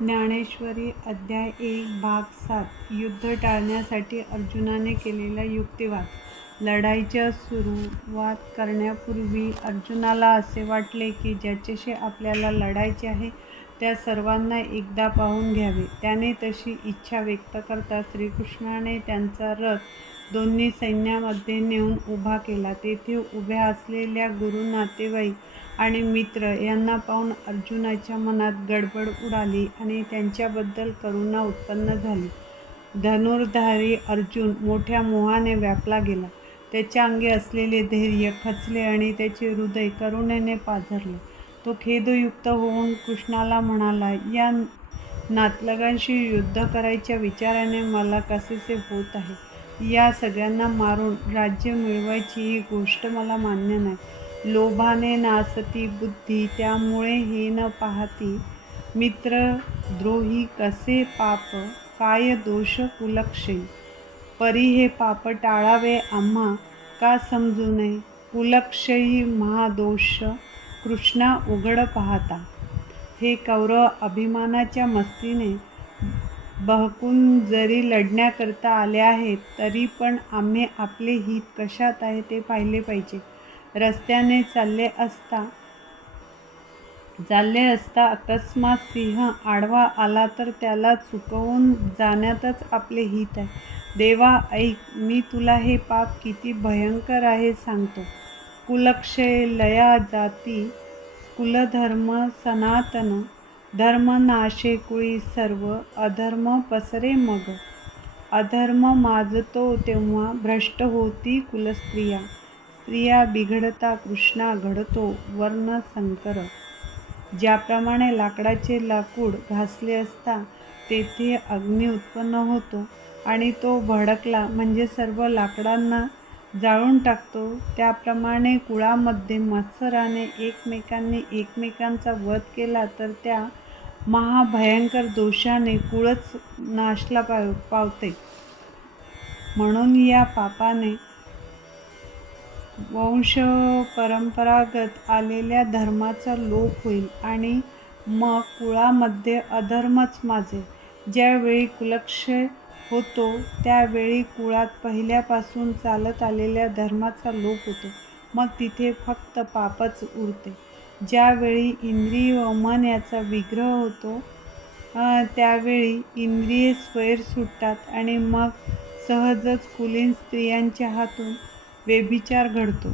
ज्ञानेश्वरी अध्याय 1 भाग 7 युद्ध टाळण्यासाठी अर्जुनाने केलेला युक्तिवाद. लढाईच्या सुरुवात करण्यापूर्वी अर्जुनाला असे वाटले की ज्याच्याशी आपल्याला लढायचे आहे त्या सर्वांना एकदा पाहून घ्यावे. त्याने तशी इच्छा व्यक्त करता श्रीकृष्णाने त्यांचा रथ दोन्ही सैन्यामध्ये नेऊन उभा केला. तेथे उभ्या असलेल्या गुरु, नातेवाईक आणि मित्र यांना पाहून अर्जुनाच्या मनात गडबड उडाली आणि त्यांच्याबद्दल करुणा उत्पन्न झाली. धनुर्धारी अर्जुन मोठ्या मोहाने व्यापला गेला. त्याच्या अंगी असलेले धैर्य खचले आणि त्याचे हृदय करुणेने पाझरले. तो खेदयुक्त होऊन कृष्णाला म्हणाला, या नातलगांशी युद्ध करायच्या विचाराने मला कसेसे होत आहे. या सगळ्यांना मारून राज्य मिळवायची ही गोष्ट मला मान्य नाही. लोभाने नासती बुद्धी, त्यामुळे हे न पाहती मित्रद्रोही कसे पाप, काय दोष कुलक्षयी. परी हे पाप टाळावे आम्हा का समजू नये. कुलक्षयी महादोष कृष्णा उघड पाहता. हे कौरव अभिमानाच्या मस्तीने बहकून जरी लढण्याकरता आले आहेत तरी पण आम्ही आपले हित कशात आहे ते पाहिले पाहिजे. रस्त्याने चालले असता अकस्मात सिंह आडवा आला तर त्याला चुकवून जाण्यातच आपले हित आहे. देवा ऐक, मी तुला हे पाप किती भयंकर आहे सांगतो. कुलक्षय लया जाती, कुलधर्म सनातन, धर्म नाशे कुळी सर्व, अधर्म पसरे मग. अधर्म माजतो तेव्हा भ्रष्ट होती कुलस्त्रिया. स्त्रिया बिघडता कृष्णा घडतो वर्ण संकर. ज्याप्रमाणे लाकडाचे लाकूड घासले असता तेथे अग्नी उत्पन्न होतो आणि तो भडकला म्हणजे सर्व लाकडांना जाळून टाकतो, त्याप्रमाणे कुळामध्ये मत्सराने एकमेकांनी एकमेकांचा वध केला तर त्या महाभयंकर दोषाने कुळच नाशला पावते. म्हणून या पापाने वंशपरंपरागत आलेल्या धर्माचा लोप होईल आणि मग कुळामध्ये अधर्मच माजेल. ज्यावेळी कुलक्षय होतो त्यावेळी कुळात पहिल्यापासून चालत आलेल्या धर्माचा लोप होतो. मग तिथे फक्त पापच उरते. ज्यावेळी इंद्रिय व मन याचा विग्रह होतो त्यावेळी इंद्रिये स्वैर सुटतात आणि मग सहजच कुलीन स्त्रियांच्या हातून व्यभिचार घडतो.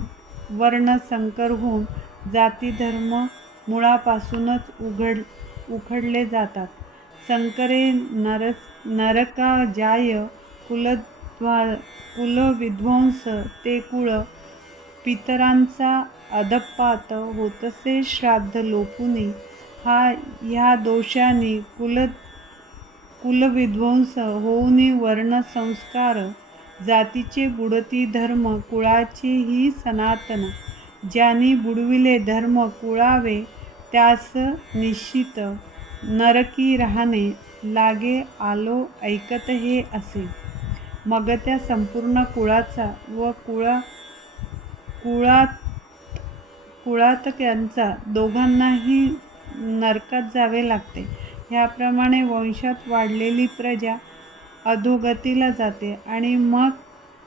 वर्ण संकर होऊन जाती धर्म मुळापासूनच उखडले जातात. संकरे नरका जाय, कुलविध्वंस ते कुळ. पितरांचा अधपात होतसे श्राद्ध लोपुनी. ह्या दोषांनी कुलविध्वंस होऊनी वर्ण संस्कार. जातीचे बुडती धर्म, कुळाचे ही सनातन. ज्यांनी बुडविले धर्म कुळावे त्यास निश्चित नरकी राहणे लागे. आलो ऐकत हे असे. मग त्या संपूर्ण कुळाचा व कुळातक्यांचा दोघांनाही नरकात जावे लागते. ह्याप्रमाणे वंशात वाढलेली प्रजा अधोगतीला जाते आणि मग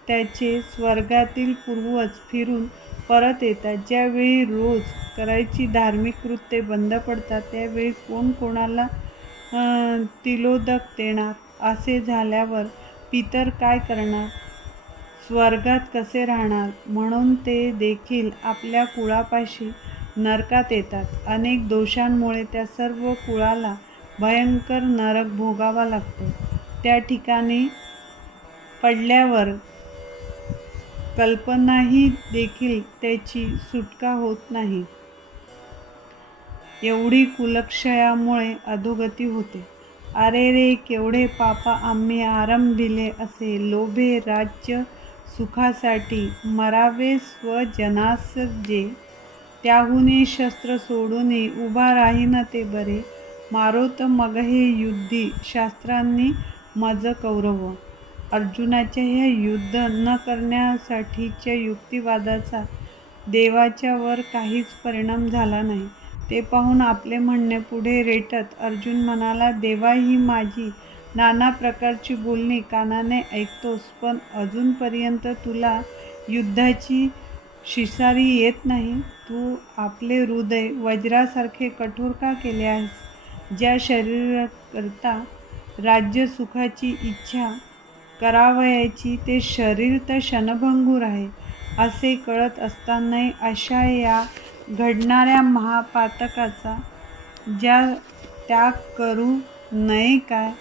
त्याचे स्वर्गातील पूर्वज फिरून परत येतात. ज्यावेळी रोज करायची धार्मिक कृत्ये बंद पडतात त्यावेळी कोण कोणाला तिलोदक देणार. असे झाल्यावर पितर काय करणार, स्वर्गात कसे राहणार. म्हणून ते देखील आपल्या कुळापाशी नरकात येतात. अनेक दोषांमुळे त्या सर्व कुळाला भयंकर नरक भोगावा लागतो. त्या ठिकाणी पडल्यावर कल्पनाही देखील त्याची सुटका होत नाही. एवढी कुलक्षयामुळे अधोगती होते. अरे रे, केवढे पाप आम्ही आरंभिले असे. लोभे राज्य सुखासाठी मरावे स्वजनास जे. त्याहुनी शस्त्र सोडूनी उभा राहीन ते बरे. मारोत मग हे युद्धी शास्त्रांनी मज कौरव. अर्जुनाच्या ह्या युद्ध न करण्यासाठीच्या युक्तिवादाचा देवाच्या वर काहीच परिणाम झाला नाही. ते पाहून आपले म्हणणे पुढे रेटत अर्जुन म्हणाला, देवा, ही माझी नाना प्रकारची बोलणी कानाने ऐकतोस, पण अजूनपर्यंत तुला युद्धाची शिसारी येत नाही. तू आपले हृदय वज्रासारखे कठोर का केले आहेस? ज्या शरीराकरता राज्यसुखाची इच्छा करावयाची ते शरीर तर क्षणभंगूर आहे, असे कळत असतानाही अशा या घडणाऱ्या महापातकाचा त्याग करू नये काय?